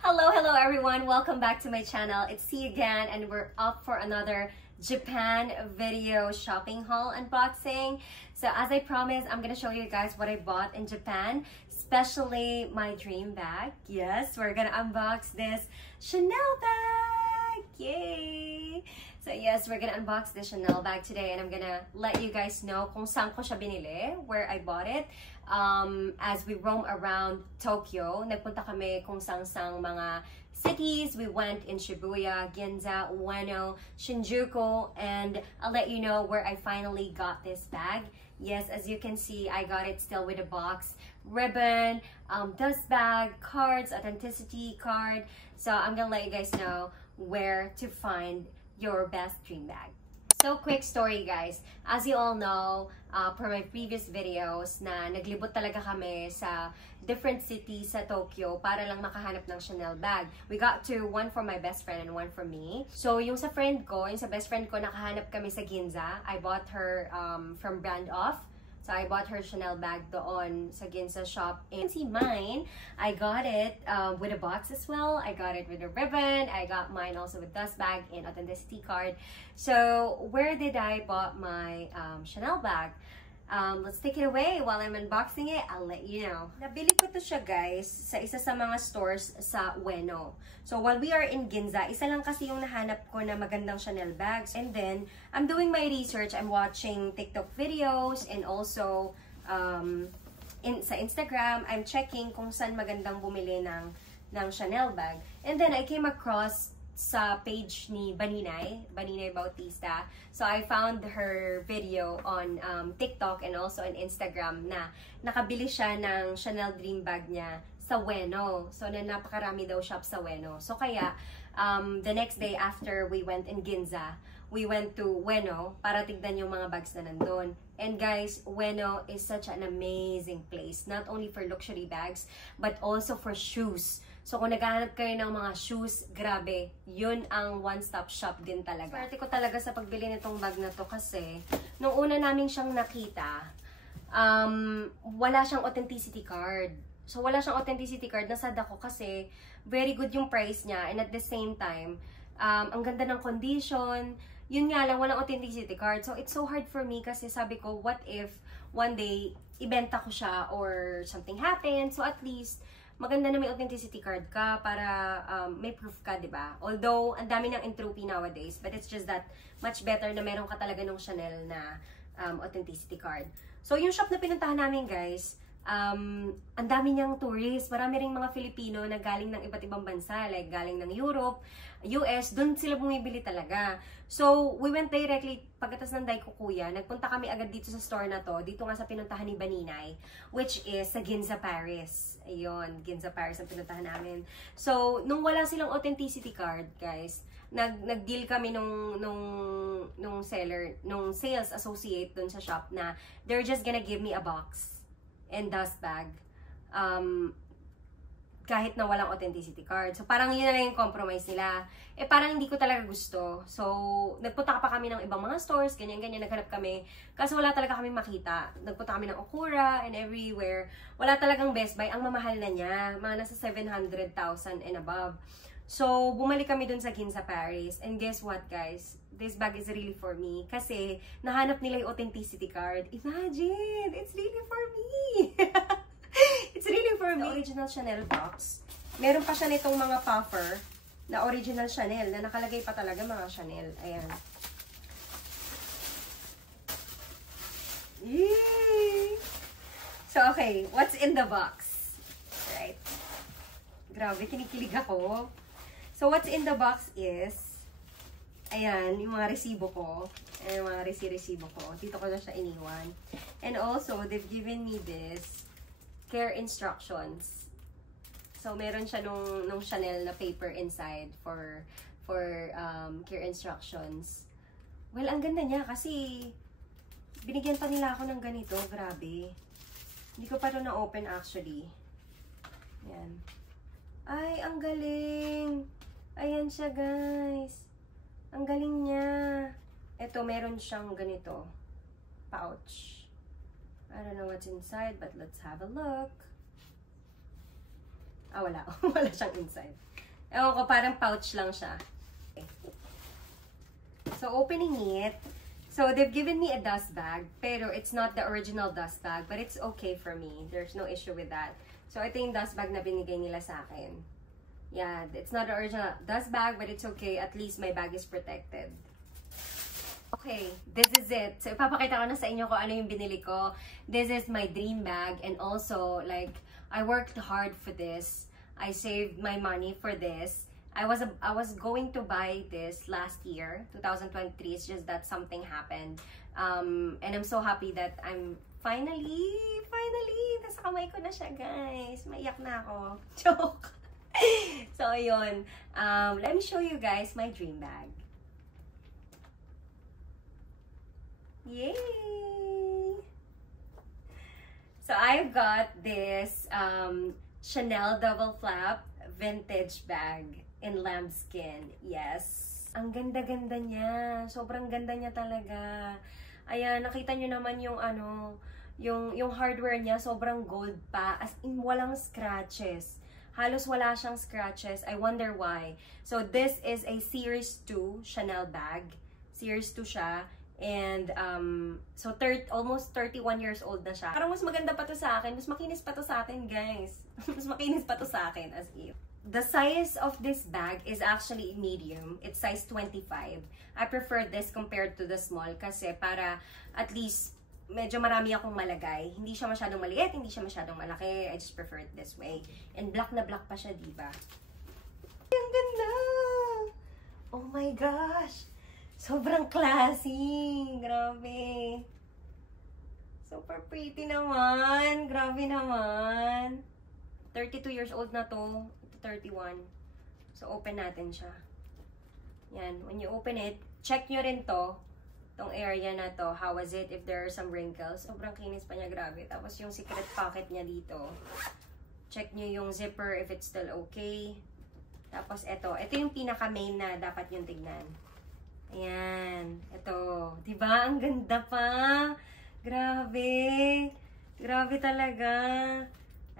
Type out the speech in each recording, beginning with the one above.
Hello everyone, welcome back to my channel. It's C again and we're up for another Japan video shopping haul unboxing. So as I promised, I'm gonna show you guys what I bought in Japan, especially my dream bag. Yes, we're gonna unbox this Chanel bag. Yay! So yes, we're gonna unbox this Chanel bag today and I'm gonna let you guys know kung saan ko siya binili, where I bought it. As we roam around Tokyo, nagpunta kami kung sang mga cities. We went in Shibuya, Ginza, Ueno, Shinjuku, and I'll let you know where I finally got this bag. Yes, as you can see, I got it still with a box, ribbon, dust bag, cards, authenticity card. So I'm gonna let you guys know where to find your best dream bag. So quick story guys, as you all know from my previous videos na naglibot talaga kami sa different cities sa Tokyo para lang makahanap ng Chanel bag. We got to one for my best friend and one for me. So yung sa friend ko, yung sa best friend ko, nakahanap kami sa Ginza. I bought her from Brand Off. So I bought her Chanel bag doon sa Ginza shop. And see mine, I got it with a box as well. I got it with a ribbon. I got mine also with dust bag and authenticity card. So where did I bought my Chanel bag? Let's take it away. While I'm unboxing it, I'll let you know. Nabili ko to siya guys sa isa sa mga stores sa Ueno. So while we are in Ginza, isa lang kasi yung nahanap ko na magandang Chanel bags. And then, I'm doing my research. I'm watching TikTok videos and also sa Instagram, I'm checking kung saan magandang bumili ng Chanel bag. And then, I came across sa page ni Baninay Bautista. So I found her video on TikTok and also on Instagram na nakabili siya ng Chanel Dream Bag niya sa Ueno. So napakarami daw shop sa Ueno. So kaya the next day after we went in Ginza, we went to Ueno para tignan yung mga bags na nandun. And guys, Ueno is such an amazing place, not only for luxury bags but also for shoes. So kung naghahanap kayo ng mga shoes, grabe, yun ang one-stop shop din talaga. Swerte ko talaga sa pagbili nitong bag na to kasi nung una namin siyang nakita, wala siyang authenticity card. So wala siyang authenticity card, nasad ako kasi very good yung price niya and at the same time, ang ganda ng condition. Yun nga lang, walang authenticity card. So it's so hard for me kasi sabi ko, what if one day ibenta ko siya or something happens? So at least maganda na may authenticity card ka para may proof ka, di ba? Although, ang dami ng entropy nowadays, but it's just that much better na meron ka talaga ng Chanel na authenticity card. So, yung shop na pinuntahan namin, guys, ang dami niyang tourists. Marami ring mga Filipino na galing ng iba't ibang bansa, like galing ng Europe, US, doon sila bumibili talaga. So, we went directly, pagkatas ng Daiko Kuya, nagpunta kami agad dito sa store na to, dito nga sa pinuntahan ni Baninay, which is sa Ginza, Paris. Ayun, Ginza, Paris ang pinuntahan namin. So, nung wala silang authenticity card, guys, nag-deal kami nung seller, nung sales associate dun sa shop na they're just gonna give me a box and dust bag kahit na walang authenticity card. So, parang yun na lang yung compromise nila. Eh, parang hindi ko talaga gusto. So, nagpunta pa kami ng ibang mga stores, ganyan-ganyan, naghanap kami. Kasi wala talaga kami makita. Nagpunta kami ng Okura and everywhere. Wala talagang Best Buy. Ang mamahal na niya. Mga nasa 700,000 and above. So, bumalik kami dun sa Ginza, Paris. And guess what, guys? This bag is really for me. Kasi, nahanap nila yung authenticity card. Imagine! It's really for me! It's really for me. The original Chanel box. Meron pa siya nitong mga puffer na original Chanel na nakalagay pa talaga mga Chanel. Ayan. Yay! So, okay. What's in the box? Right. Grabe, kinikilig ako. So, what's in the box is, ayan, yung mga resibo ko. Ayan, yung mga resibo ko. Dito ko na siya iniwan. And also, they've given me this care instructions. So, meron siya nung Chanel na paper inside for care instructions. Well, ang ganda niya kasi binigyan pa nila ako ng ganito. Grabe. Hindi ko pa ito na-open actually. Ayan. Ay, ang galing! Ayan siya, guys. Ang galing niya. Ito, meron siyang ganito. Pouch. I don't know what's inside, but let's have a look. Ah, wala. Wala siyang inside. Ewan ko, parang pouch lang siya. Okay. So, opening it. So, they've given me a dust bag, pero it's not the original dust bag, but it's okay for me. There's no issue with that. So, ito yung dust bag na binigay nila sa akin. Yeah, it's not the original dust bag, but it's okay. At least my bag is protected. Okay, this is it. So, ipapakita ko na sa inyo kung ano yung binili ko. This is my dream bag, and also, like, I worked hard for this. I saved my money for this. I was going to buy this last year, 2023. It's just that something happened. And I'm so happy that I'm finally, nasa kamay ko na siya, guys. Maiyak na ako. Joke. So, ayun. Let me show you guys my dream bag. Yay! So, I've got this Chanel double flap vintage bag in lambskin. Yes. Ang ganda-ganda niya. Sobrang ganda niya talaga. Ayan, nakita nyo naman yung yung hardware niya, sobrang gold pa. As in, walang scratches. Halos wala siyang scratches. I wonder why. So, this is a Series 2 Chanel bag. Series 2 siya. And, so, almost 31 years old na siya. Parang mas maganda pa to sa akin. Mas makinis pa to sa atin, guys. Mas makinis pa to sa akin, as if. The size of this bag is actually medium. It's size 25. I prefer this compared to the small kasi para at least medyo marami akong malagay. Hindi siya masyadong maliit, hindi siya masyadong malaki. I just prefer it this way. And black na black pa siya, diba? Ang ganda! Oh my gosh! Sobrang classy. Grabe. Super pretty naman. Grabe naman. 32 years old na to. Ito 31. So, open natin siya. Yan. When you open it, check nyo rin to. Tong area na to. How was it? If there are some wrinkles. Sobrang kinis pa niya. Grabe. Tapos yung secret pocket niya dito. Check nyo yung zipper if it's still okay. Tapos ito. Ito yung pinaka-main na dapat yung tignan. Ayan. Ito. Diba? Ang ganda pa. Grabe. Grabe talaga.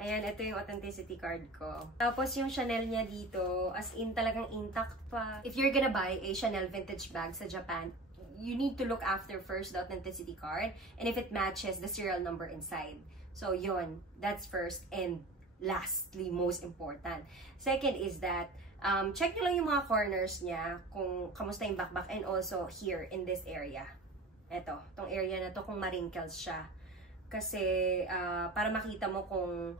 Ayan. Ito yung authenticity card ko. Tapos yung Chanel niya dito, as in talagang intact pa. If you're gonna buy a Chanel vintage bag sa Japan, you need to look after first the authenticity card and if it matches the serial number inside. So, yun. That's first. And lastly, most important. Second is that check nyo lang yung mga corners niya kung kamusta yung backpack and also here in this area. Ito, tong area na to kung ma-wrinkles siya. Kasi para makita mo kung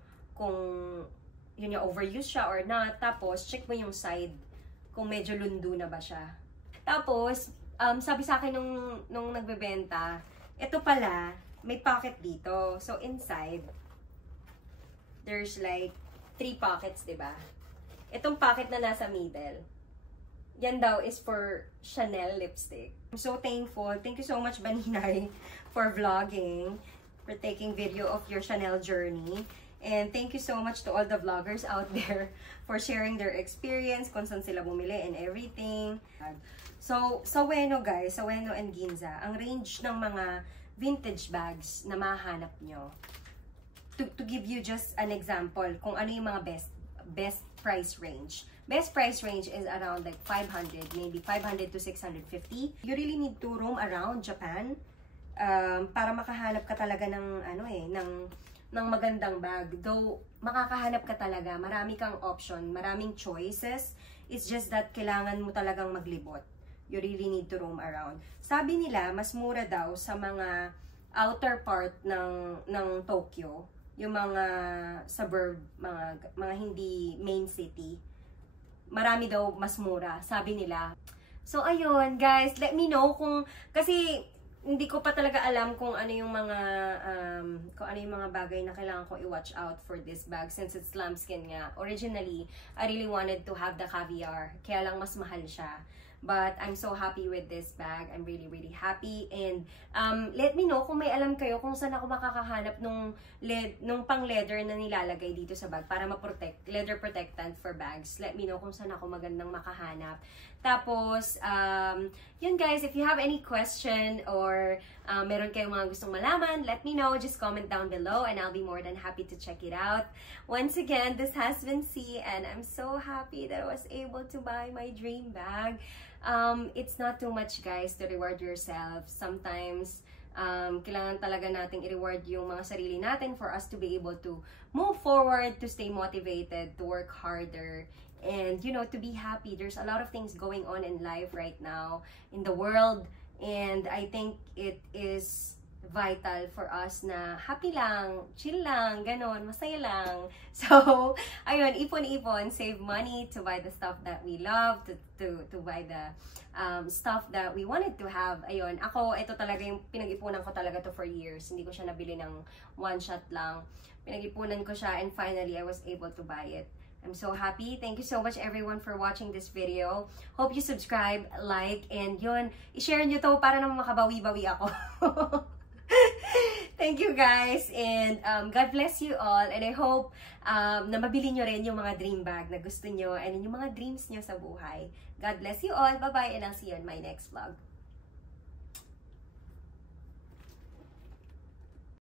yun yung overuse siya or not. Tapos check mo yung side kung medyo lundo na ba siya. Tapos sabi sa akin nung nagbebenta, ito pala may pocket dito. So inside there's like 3 pockets, diba? Itong pocket na nasa middle, yan daw is for Chanel lipstick. I'm so thankful. Thank you so much, Baninay, for vlogging, for taking video of your Chanel journey. And thank you so much to all the vloggers out there for sharing their experience, kung saan sila bumili and everything. So, sa Ueno guys, sa Ueno and Ginza, ang range ng mga vintage bags na mahanap nyo, to give you just an example, kung ano yung mga best price range. Best price range is around like 500, maybe 500 to 650. You really need to roam around Japan para makahanap ka talaga ng ng magandang bag. Though makakahanap ka talaga, marami kang option, maraming choices. It's just that kailangan mo talagang maglibot. You really need to roam around. Sabi nila, mas mura daw sa mga outer part ng Tokyo, yung mga suburb, mga hindi main city, marami daw mas mura, sabi nila. So, ayun, guys, let me know kasi hindi ko pa talaga alam kung ano yung mga bagay na kailangan ko i-watch out for this bag since it's lambskin nga. Originally, I really wanted to have the caviar, kaya lang mas mahal siya. But I'm so happy with this bag. I'm really, really happy. And let me know kung may alam kayo kung saan ako makakahanap nung pang leather na nilalagay dito sa bag para ma-protect, leather protectant for bags. Let me know kung saan ako magandang makahanap. Tapos, yun guys, if you have any question or meron kayong mga gustong malaman, let me know. Just comment down below and I'll be more than happy to check it out. Once again, this has been C, and I'm so happy that I was able to buy my dream bag. It's not too much, guys, to reward yourself. Sometimes, kailangan talaga nating i-reward yung mga sarili natin for us to be able to move forward, to stay motivated, to work harder, and, you know, to be happy. There's a lot of things going on in life right now, in the world, and I think it is vital for us na happy lang, chill lang, ganon, masaya lang. So, ayun, ipon-ipon, save money to buy the stuff that we love, to buy the stuff that we wanted to have. Ayun, ako, ito talaga yung pinag-ipunan ko talaga to for years. Hindi ko siya nabili ng one shot lang. Pinag-ipunan ko siya, and finally, I was able to buy it. I'm so happy. Thank you so much, everyone, for watching this video. Hope you subscribe, like, and yun, i-share nyo to para naman makabawi-bawi ako. Thank you, guys, and God bless you all, and I hope na mabili nyo rin yung mga dream bag na gusto nyo and yung mga dreams nyo sa buhay. God bless you all. Bye-bye, and I'll see you on my next vlog.